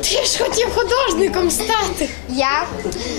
Ти ж хотів художником стати. Я?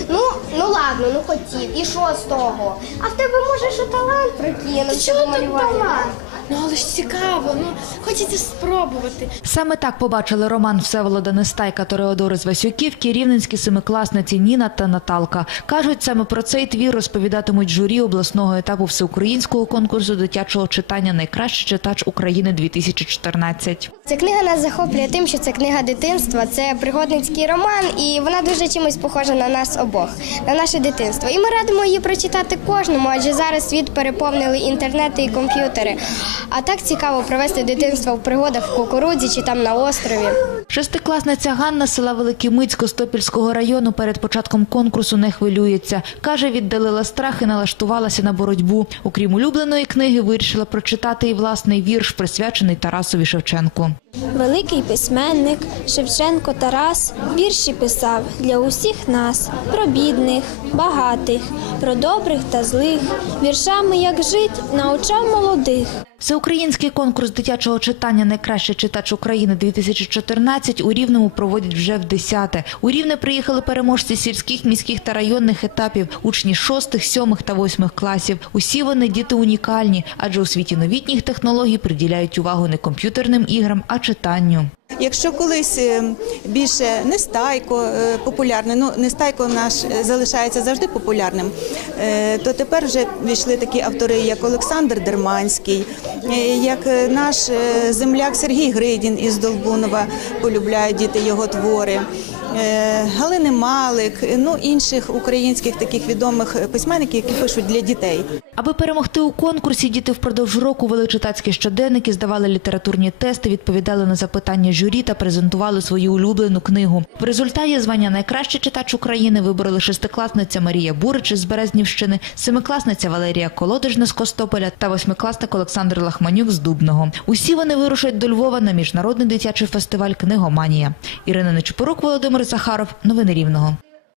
Ну, ну ладно, ну хотів. І що з того? А в тебе може що талант прикинути? До тут талант? Ну але ж цікаво, ну хочеться спробувати. Саме так побачили роман Всеволода Нестайка Тореодори з Васюківки рівненські семикласниці Ніна та Наталка. Кажуть, саме про цей твір розповідатимуть журі обласного етапу всеукраїнського конкурсу дитячого читання Найкращий читач України 2014 Ця книга нас захоплює тим, що це книга дитинства, це пригодницький роман, і вона дуже чимось похожа на нас обох, на наше дитинство. І ми радимо її прочитати кожному, адже зараз світ переповнили інтернети і комп'ютери. А так цікаво провести дитинство в пригодах в кукурудзі чи там на острові. Шестикласниця Ганна села Великий Костопільського району перед початком конкурсу не хвилюється. Каже, віддалила страх і налаштувалася на боротьбу. Окрім улюбленої книги, вирішила прочитати і власний вірш, присвячений Тарасові Шевченку. Великий письменник Шевченко Тарас вірші писав для усіх нас про бідних, багатих, про добрих та злих, віршами як жить научав молодих. Всеукраїнський конкурс дитячого читання Найкращий читач України 2014 у Рівному проводять вже в десяте. У Рівне приїхали переможці сільських, міських та районних етапів, учні шостих, сьомих та восьмих класів. Усі вони діти унікальні, адже у світі новітніх технологій приділяють увагу не комп'ютерним іграм, а читанню. Якщо колись е, більше нестайко е, популярне, ну нестайко наш е, залишається завжди популярним, то тепер вже війшли такі автори, як Олександр Дерманський, як наш земляк Сергій Гридін із Долбунова, полюбляють діти його твори. Е, Галини Малик, е, ну інших українських таких відомих письменників, які пишуть для дітей. Аби перемогти у конкурсі, діти впродовж року вели читацькі щоденники, здавали літературні тести, відповідали на запитання журі та презентували свою улюблену книгу. В результаті звання найкращий читач України вибороли шестикласниця Марія Бурич з Березнівщини, семикласниця Валерія Колодежна з Костополя та восьмикласник Олександр Лахманюк з Дубного. Усі вони вирушать до Львова на міжнародний дитячий фестиваль Книгоманія. Ірина Нечупорук, Володимир Захаров. Новини Рівного.